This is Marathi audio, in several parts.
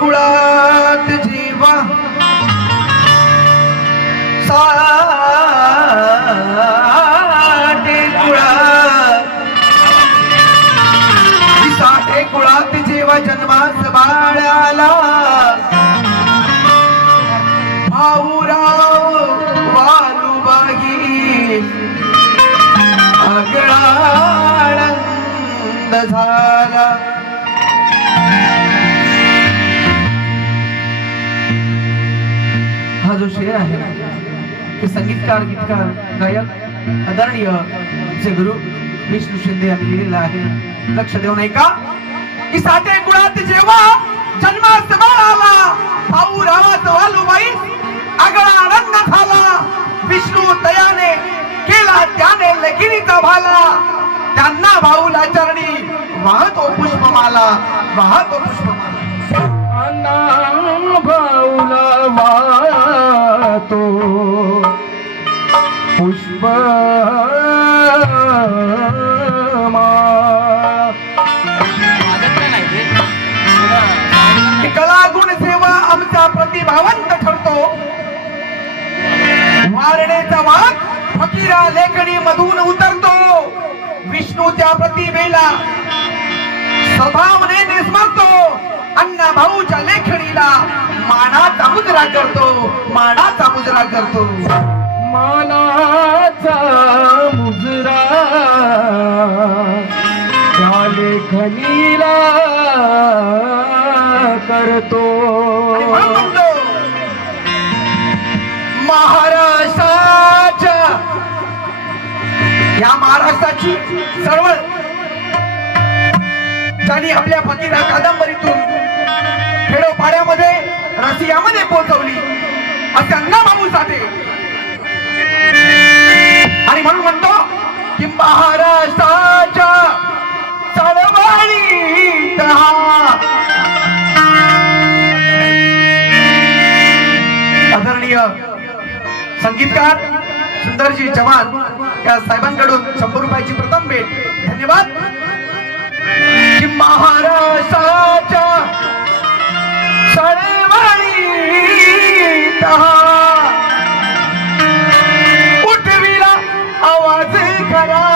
कुळात जीवा साठे कुळात जेव्हा जन्मास बाळाला भाऊराव वालुबाई आगळानंद झाला. हा जो शेर आहे ते संगीतकार गीतकार गायक आदरणीय जे गुरु विष्णू शिंदे यांनी लिहिलेला आहे. लक्ष देऊन ऐका की साठे कुळात जेव्हा जन्मास बाळाला भाऊरावाच वालुबाई आगळा आनंद झाला. विष्णू दयाने केला त्याने लगिरीचा भाला. त्यांना भाऊला चरणी वाहतो पुष्पमाला वाहतो पुष्पमाला. भाऊला वाहतो कला गुण सेवा आमचा प्रतिभावंत ठरतो. वारणेचा वाघ फकीरा लेखणी मधून उतरतो. विष्णूच्या प्रतिभेला स्वभावने निस्मरतो. अण्णा भाऊच्या लेखणीला मानाचा मुजरा करतो. मानाचा मुजरा करतो. मानाचा मुजरा त्या लेखनीला करतो. महाराष्ट्राच्या या महाराष्ट्राची चळवळ ज्यांनी आपल्या फकीरा कादंबरीतून खेडोपाड्यामध्ये रशियामध्ये पोहोचवली असे अण्णा भाऊ साठे. आणि म्हणून म्हणतो की महाराष्ट्राच्या चळवळीत आदरणीय संगीतकार सुंदरजी चव्हाण या साहेबांकडून 100 रुपयाची प्रथम भेट. धन्यवाद. की महाराष्ट्राच्या चळवळीत उठविला आवाज खरा.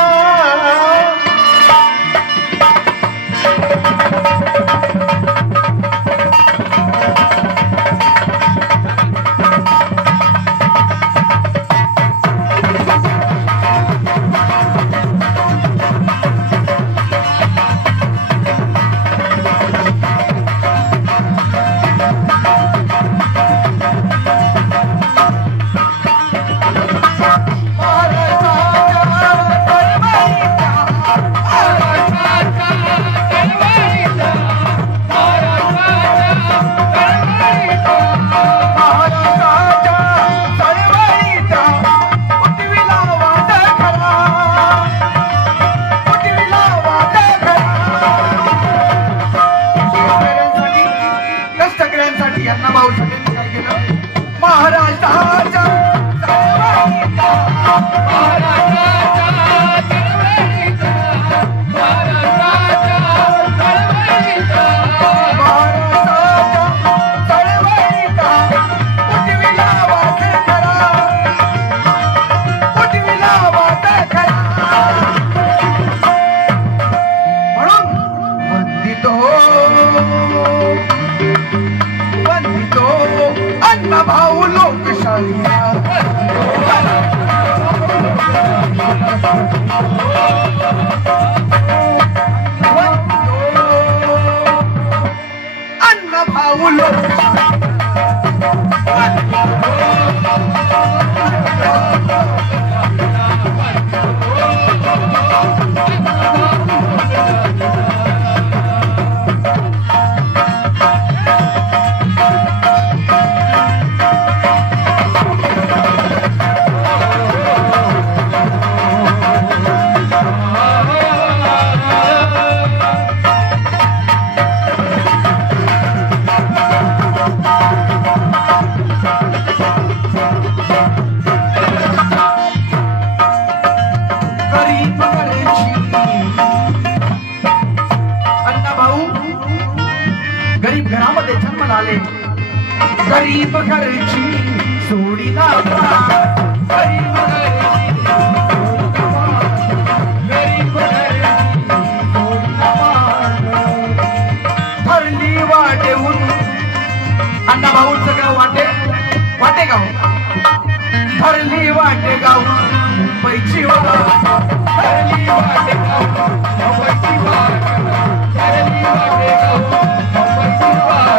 घरामध्ये जन्म आले गरीब घरची सोडी ना गरीब ठरली वाटेहून अण्णा भाऊचं गाव वाटे गाव ठरली वाटे गाव मुंबईची वाट ठरली वाटे गाव मुंबईची वाट ठरली वाटे गाव मुंबईची वाट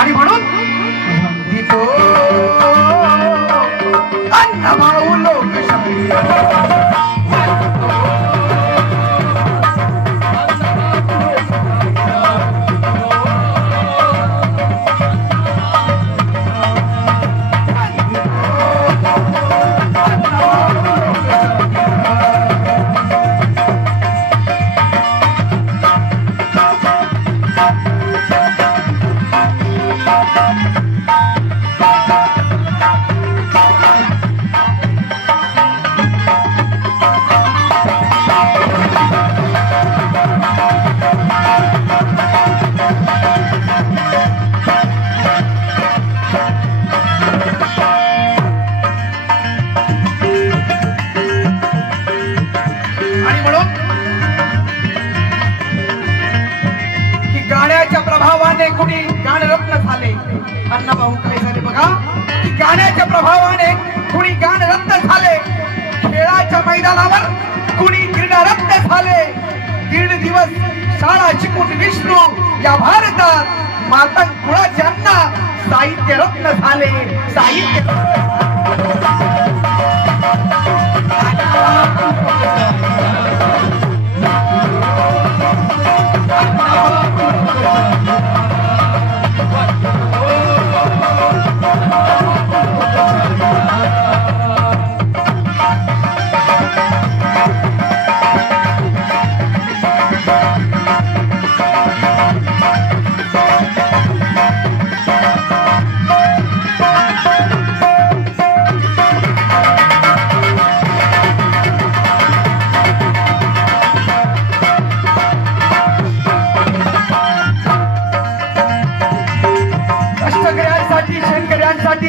आणि म्हणून वंदितो अण्णाभाऊ लोकशाही कुणी गाणरत्न झाले. अण्णाभाऊ काय झाले बघा की गाण्याच्या प्रभावाने कुणी गाणरत्न झाले. खेळाच्या मैदानावर कुणी क्रीडारत्न झाले. 1.5 दिवस शाळा शिकून विष्णू या भारतात मातंग कुळाचे अण्णा साहित्य रत्न झाले. शेतकऱ्यांसाठी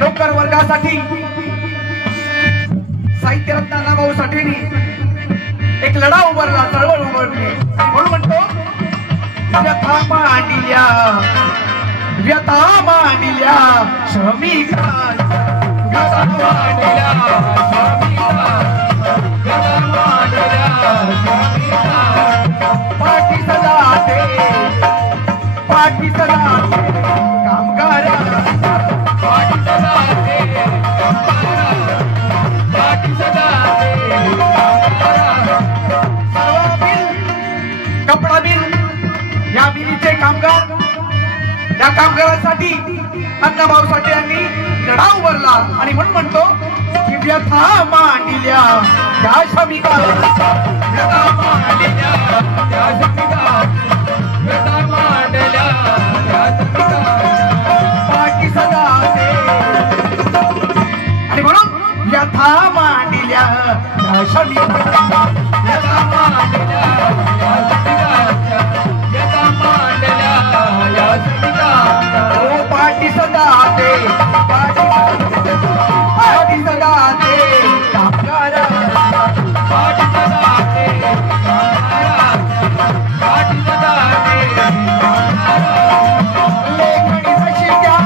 नोकर वर्गासाठी साहित्य रत्न अण्णाभाऊ साठेंनी एक लढा उभारला, चळवळ उभारली. म्हणून म्हणतो व्यथा मांडिल्या श्रमिका पाठी सदा कामगार कपडा मिल या मिलीचे कामगार, या कामगारांसाठी अण्णाभाऊ साठे यांनी लढा उभारला. आणि म्हणून म्हणतो की व्यथा मांडिल्या त्या श्रमिका, व्यथा मांडिल्या त्या श्रमिका, व्यथा मांडल्या त्या श्रमिका, पाठी सदा दे. आणि म्हणून व्यथा मांडिल्या त्या श्रमिका, व्यथा मांडल्या त्या श्रमिका, व्यथा मांडल्या या श्रमिका. ओ पाठी सदा दे, पाठी सदा दे कामगार, पाठी सदा दे कामगार, पाठी सदा दे कामगार. लेखणी जशी द्या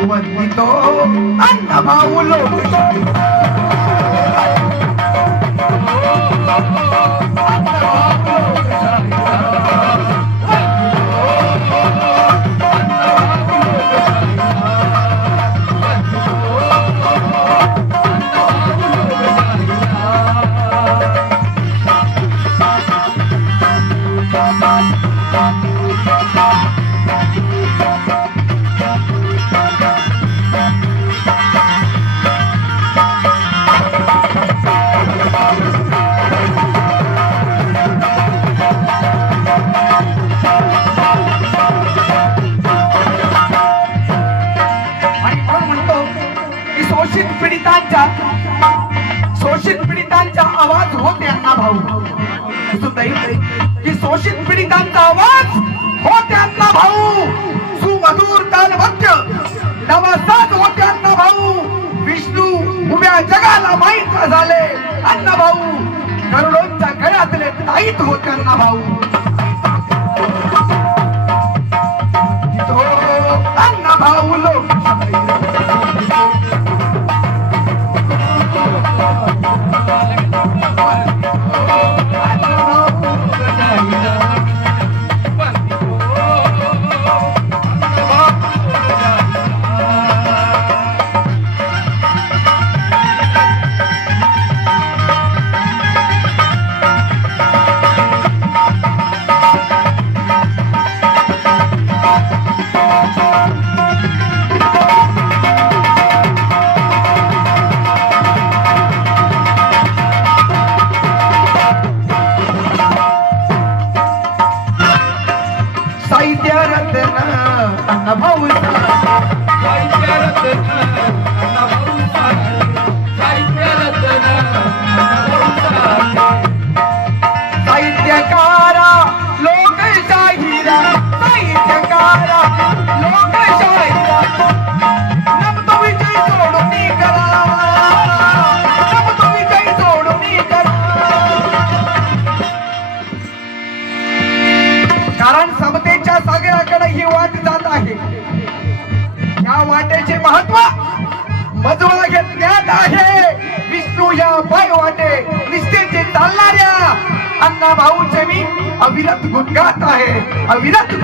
वंदितो अण्णा भाऊ लोकतो शोषित पीडितांचा आवाज होते अण्णा भाऊ की शोषित पीडितांचा आवाज होते अण्णा भाऊ सुमधुर तालवाद्य नवासात होते अण्णा भाऊ विष्णू उभ्या जगाला माहीत झाले अण्णा भाऊ करोडोंच्या गळ्यातले ताईत होते अण्णा भाऊ अण्णा भाऊ लोक साहित्यकारा लोकशाहीरा साहित्यकारा लोकशाहीरा नमतो विजय सोडून करा नमतो विजय सोडून करा कारण समतेच्या सागराकडे ही वाट जात आहे या वाटेचे महत्व मजवा ज्ञात आहे विष्णू या पाय वाटे निष्ठेचे चालणाऱ्या अण्णा भाऊचे मी अविरत गुणगात आहे अविरत